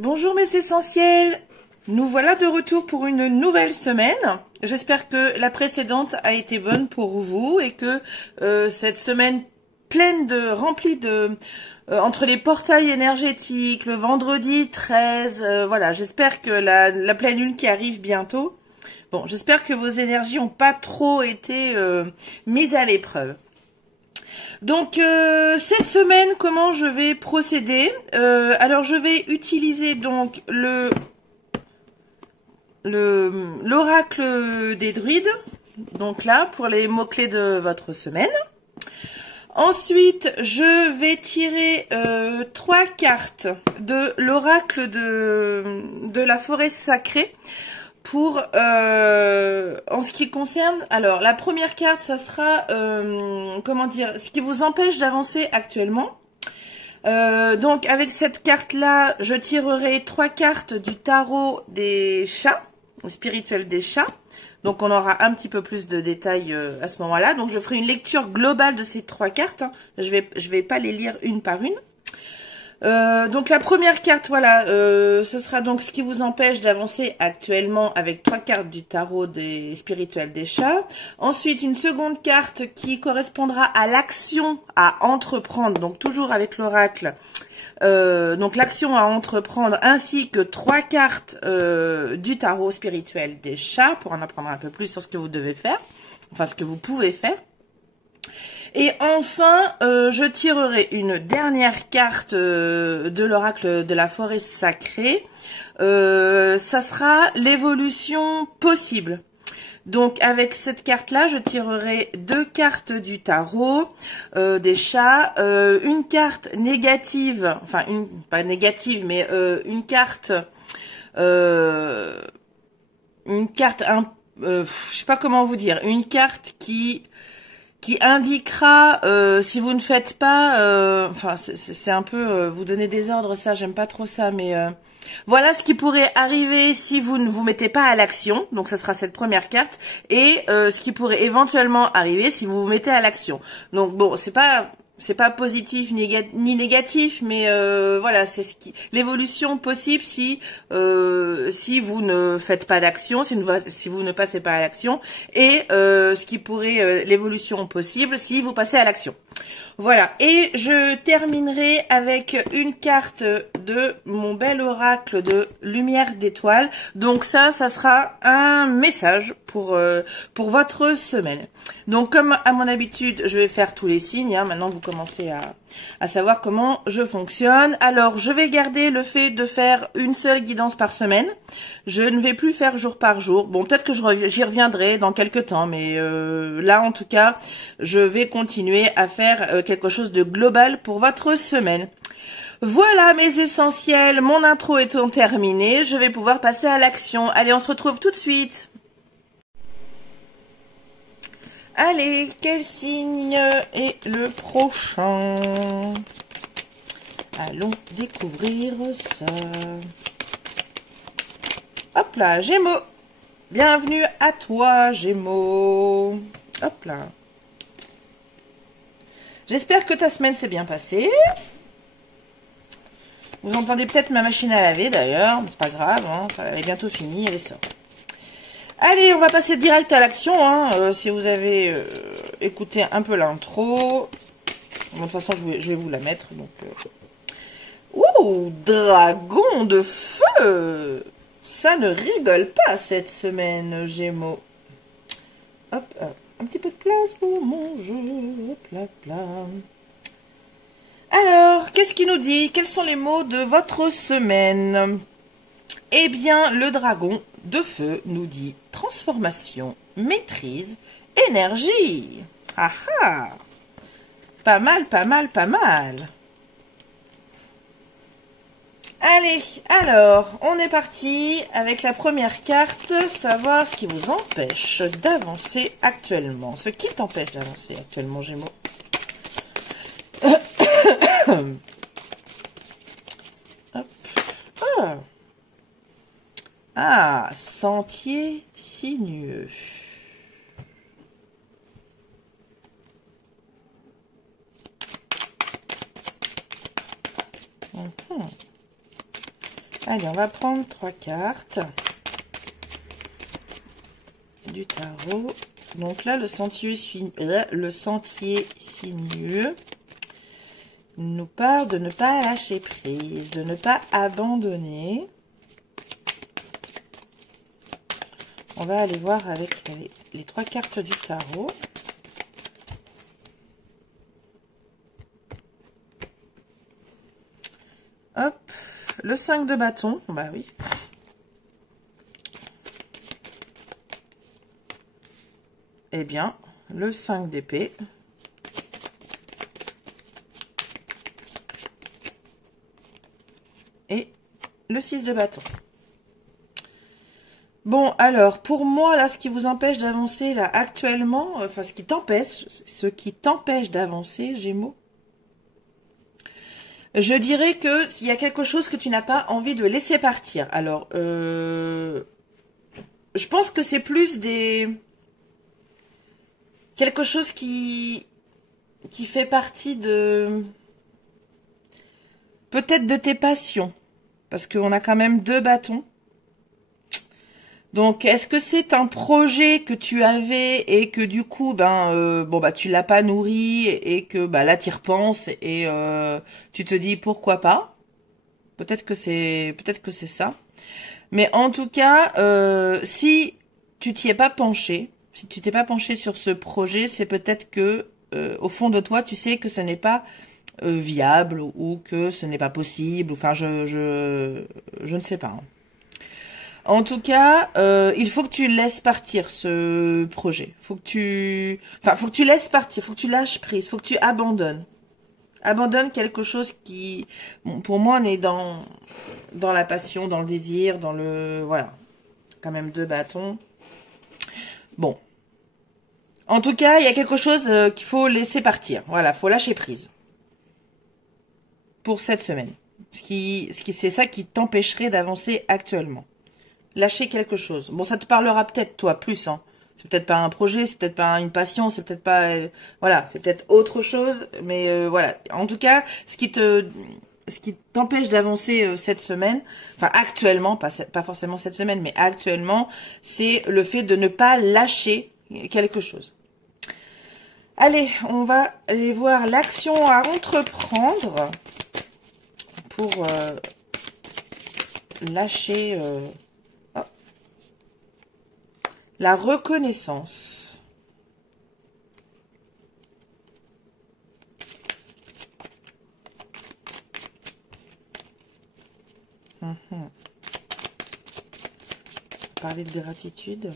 Bonjour mes essentiels, nous voilà de retour pour une nouvelle semaine. J'espère que la précédente a été bonne pour vous et que cette semaine remplie de entre les portails énergétiques, le vendredi 13, voilà, j'espère que la pleine lune qui arrive bientôt. Bon, j'espère que vos énergies n'ont pas trop été mises à l'épreuve. Donc cette semaine, comment je vais procéder? Alors je vais utiliser donc l'oracle des druides, donc là pour les mots-clés de votre semaine. Ensuite, je vais tirer 3 cartes de l'oracle de la forêt sacrée. Pour en ce qui concerne, alors la première carte, ça sera comment dire, ce qui vous empêche d'avancer actuellement. Donc avec cette carte là, je tirerai 3 cartes du tarot des chats, spirituel des chats. Donc on aura un petit peu plus de détails à ce moment-là. Donc je ferai une lecture globale de ces 3 cartes, hein. Je vais pas les lire une par une. Donc la première carte, voilà, ce sera donc ce qui vous empêche d'avancer actuellement avec 3 cartes du tarot des spirituels des chats. Ensuite, une seconde carte qui correspondra à l'action à entreprendre, donc toujours avec l'oracle. Donc l'action à entreprendre, ainsi que 3 cartes du tarot spirituel des chats pour en apprendre un peu plus sur ce que vous devez faire, enfin ce que vous pouvez faire. Et enfin, je tirerai une dernière carte de l'oracle de la forêt sacrée. Ça sera l'évolution possible. Donc avec cette carte-là, je tirerai 2 cartes du tarot des chats, une carte négative, enfin pas négative, mais une carte, je sais pas comment vous dire, une carte qui indiquera si vous ne faites pas, enfin c'est un peu vous donner des ordres, ça j'aime pas trop ça, mais voilà ce qui pourrait arriver si vous ne vous mettez pas à l'action. Donc ça sera cette première carte, et ce qui pourrait éventuellement arriver si vous vous mettez à l'action. Donc bon, c'est pas positif ni négatif, mais voilà, c'est l'évolution possible si vous ne faites pas d'action, si vous ne passez pas à l'action, et ce qui pourrait l'évolution possible si vous passez à l'action. Voilà, et je terminerai avec une carte de mon bel oracle de lumière d'étoiles. Donc ça sera un message pour votre semaine. Donc comme à mon habitude, je vais faire tous les signes, hein. Maintenant vous commencez à savoir comment je fonctionne. Alors je vais garder le fait de faire une seule guidance par semaine. Je ne vais plus faire jour par jour. Bon, peut-être que j'y reviendrai dans quelques temps, mais là en tout cas, je vais continuer à faire quelque chose de global pour votre semaine. Voilà mes essentiels, mon intro étant terminée, je vais pouvoir passer à l'action. Allez, on se retrouve tout de suite. Allez, quel signe est le prochain? Allons découvrir ça. Hop là, Gémeaux. Bienvenue à toi, Gémeaux. Hop là. J'espère que ta semaine s'est bien passée. Vous entendez peut-être ma machine à laver d'ailleurs, mais c'est pas grave, hein, elle est bientôt finie, elle est sortie. Allez, on va passer direct à l'action, hein, si vous avez écouté un peu l'intro. De toute façon, je vais vous la mettre. Donc, Ouh, dragon de feu! Ça ne rigole pas cette semaine, Gémeaux. Hop, hop. Un petit peu de place pour mon jeu. Hop là, là. Alors, qu'est-ce qu'il nous dit? Quels sont les mots de votre semaine? Eh bien, le dragon de feu nous dit transformation, maîtrise, énergie. Ah ah! Pas mal, pas mal, pas mal. Allez, alors, on est parti avec la première carte, savoir ce qui vous empêche d'avancer actuellement. Ce qui t'empêche d'avancer actuellement, Gémeaux. Hop. Ah. Ah, sentier sinueux. Allez, on va prendre 3 cartes du tarot. Donc là, le sentier sinueux nous parle de ne pas lâcher prise, de ne pas abandonner. On va aller voir avec les 3 cartes du tarot. Hop, le 5 de bâton, bah oui. Eh bien, le 5 d'épée. Et le 6 de bâton. Bon, alors, pour moi, là, ce qui vous empêche d'avancer, là, actuellement, enfin, ce qui t'empêche d'avancer, Gémeaux, je dirais que il y a quelque chose que tu n'as pas envie de laisser partir. Alors, je pense que c'est plus quelque chose qui fait partie de... peut-être de tes passions. Parce qu'on a quand même 2 bâtons. Donc, est-ce que c'est un projet que tu avais et que du coup, tu l'as pas nourri et que là t'y repenses et tu te dis pourquoi pas? Peut-être que c'est ça. Mais en tout cas, si tu t'y es pas penché, si tu t'es pas penché sur ce projet, c'est peut-être que au fond de toi, tu sais que ce n'est pas viable ou que ce n'est pas possible. Enfin, je ne sais pas. Hein. En tout cas, il faut que tu laisses partir ce projet. Faut que tu laisses partir, faut que tu lâches prise, faut que tu abandonnes. Abandonne quelque chose qui, bon, pour moi, on est dans la passion, dans le désir, dans le... Voilà. Quand même 2 bâtons. Bon. En tout cas, il y a quelque chose qu'il faut laisser partir. Voilà, faut lâcher prise. Pour cette semaine. C'est ça qui t'empêcherait d'avancer actuellement. Lâcher quelque chose. Bon, ça te parlera peut-être, toi, plus, hein. C'est peut-être pas un projet, c'est peut-être pas une passion, c'est peut-être pas... voilà, c'est peut-être autre chose, mais voilà. En tout cas, ce qui t'empêche d'avancer cette semaine, enfin actuellement, pas forcément cette semaine, mais actuellement, c'est le fait de ne pas lâcher quelque chose. Allez, on va aller voir l'action à entreprendre pour lâcher... la reconnaissance. Parler de gratitude.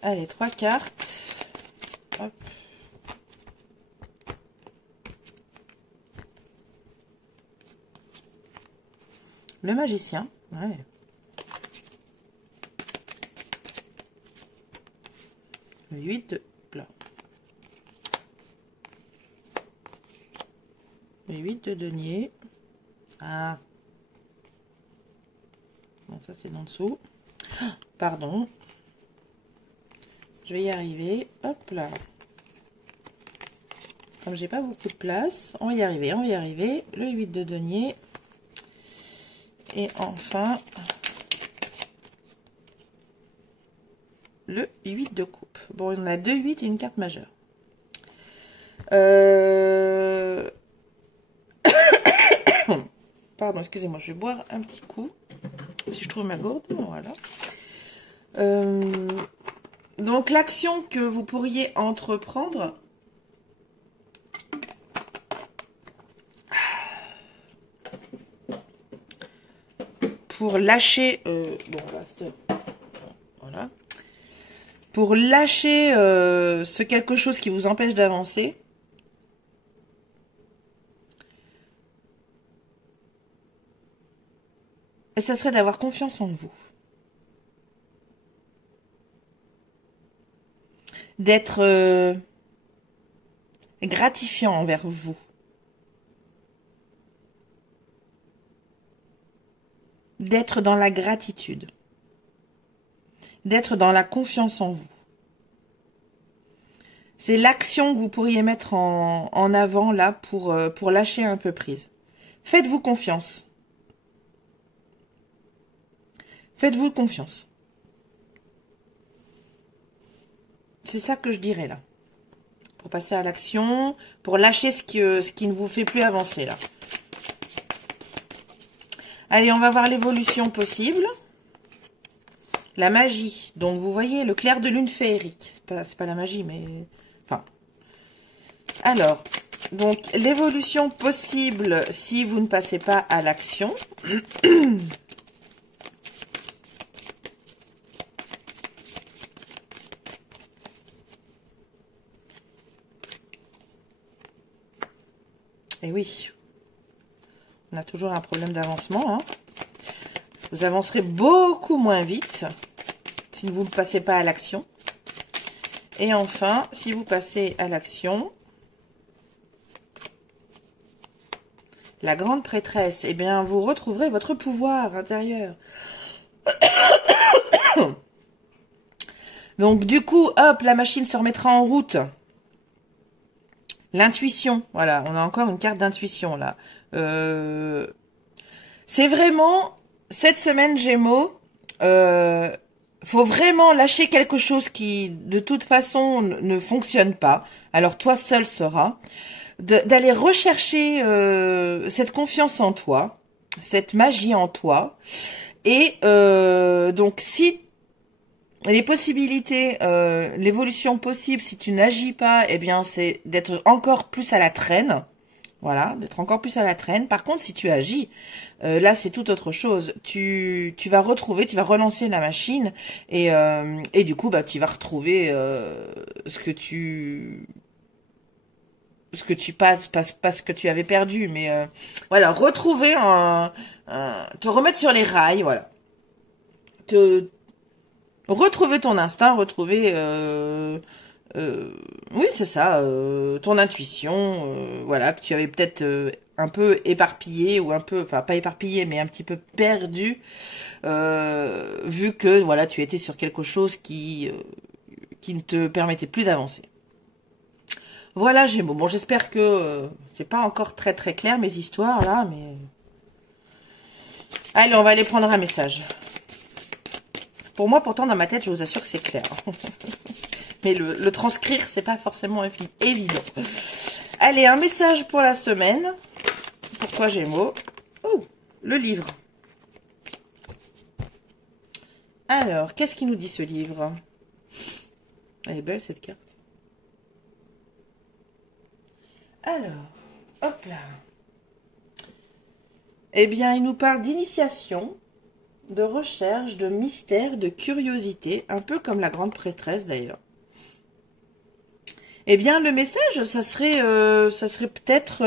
Allez, 3 cartes. Hop. Le magicien, ouais. Le 8 de plat. Le 8 de denier. Ah. Bon, ça c'est en dessous. Pardon. Je vais y arriver. Hop là. Comme j'ai pas beaucoup de place, on va y arriver, on va y arriver. Le 8 de denier. Et enfin, le 8 de coupe. Bon, on a 2 8 et une carte majeure. Pardon, excusez-moi, je vais boire un petit coup. Si je trouve ma gourde, voilà. Donc, l'action que vous pourriez entreprendre... pour lâcher, voilà, pour lâcher ce quelque chose qui vous empêche d'avancer, et ça serait d'avoir confiance en vous, d'être gratifiant envers vous. D'être dans la gratitude, d'être dans la confiance en vous. C'est l'action que vous pourriez mettre en avant là pour lâcher un peu prise. Faites-vous confiance. Faites-vous confiance. C'est ça que je dirais là. Pour passer à l'action, pour lâcher ce qui ne vous fait plus avancer là. Allez, on va voir l'évolution possible. La magie. Donc vous voyez le clair de lune féerique. C'est pas la magie, mais... Enfin. Alors, donc l'évolution possible si vous ne passez pas à l'action. Et oui, on a toujours un problème d'avancement. Hein. Vous avancerez beaucoup moins vite si vous ne passez pas à l'action. Et enfin, si vous passez à l'action, la grande prêtresse, eh bien, vous retrouverez votre pouvoir intérieur. Donc, du coup, hop, la machine se remettra en route. L'intuition, voilà, on a encore une carte d'intuition là. C'est vraiment, cette semaine Gémeaux, faut vraiment lâcher quelque chose qui, de toute façon, ne fonctionne pas. Alors toi seul sauras. D'aller rechercher cette confiance en toi, cette magie en toi. Et donc si... les possibilités, l'évolution possible, si tu n'agis pas, eh bien, c'est d'être encore plus à la traîne. Voilà, d'être encore plus à la traîne. Par contre, si tu agis, là, c'est tout autre chose. Tu vas retrouver, tu vas relancer la machine et du coup, bah, tu vas retrouver ce que tu passes, pas ce que tu avais perdu. Mais voilà, retrouver te remettre sur les rails, voilà. Retrouver ton instinct, retrouver, oui c'est ça, ton intuition, voilà, que tu avais peut-être un peu éparpillé ou un peu, enfin pas éparpillé, mais un petit peu perdu, vu que voilà, tu étais sur quelque chose qui ne te permettait plus d'avancer. Voilà Gémeaux. Bon, j'espère que c'est pas encore très très clair mes histoires là, mais allez, on va aller prendre un message. Pour moi, pourtant, dans ma tête, je vous assure que c'est clair. Mais le transcrire, c'est pas forcément évident. Allez, un message pour la semaine. Pourquoi Gémeaux? Oh, le livre. Alors, qu'est-ce qu'il nous dit ce livre? Elle est belle, cette carte. Alors, hop là. Eh bien, il nous parle d'initiation, de recherche, de mystère, de curiosité, un peu comme la grande prêtresse d'ailleurs. Eh bien, le message, ça serait peut-être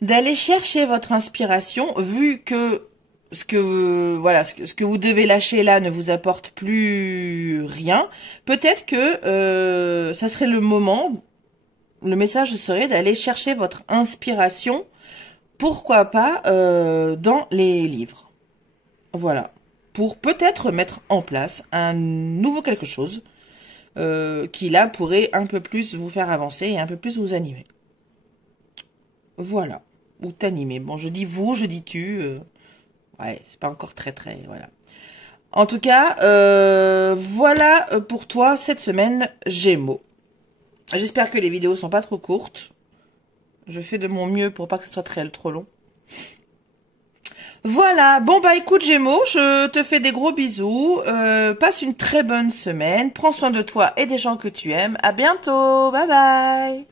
d'aller chercher votre inspiration, vu que ce que vous devez lâcher là ne vous apporte plus rien. Peut-être que ça serait le moment. Le message serait d'aller chercher votre inspiration, pourquoi pas, dans les livres. Voilà. Pour peut-être mettre en place un nouveau quelque chose qui là pourrait un peu plus vous faire avancer et un peu plus vous animer. Voilà. Ou t'animer. Bon, je dis vous, je dis tu. Ouais, c'est pas encore très, voilà. En tout cas, voilà pour toi cette semaine, Gémeaux. J'espère que les vidéos sont pas trop courtes. Je fais de mon mieux pour pas que ce soit trop long. Voilà, bon bah écoute Gémeaux, je te fais des gros bisous. Passe une très bonne semaine. Prends soin de toi et des gens que tu aimes. À bientôt, bye bye.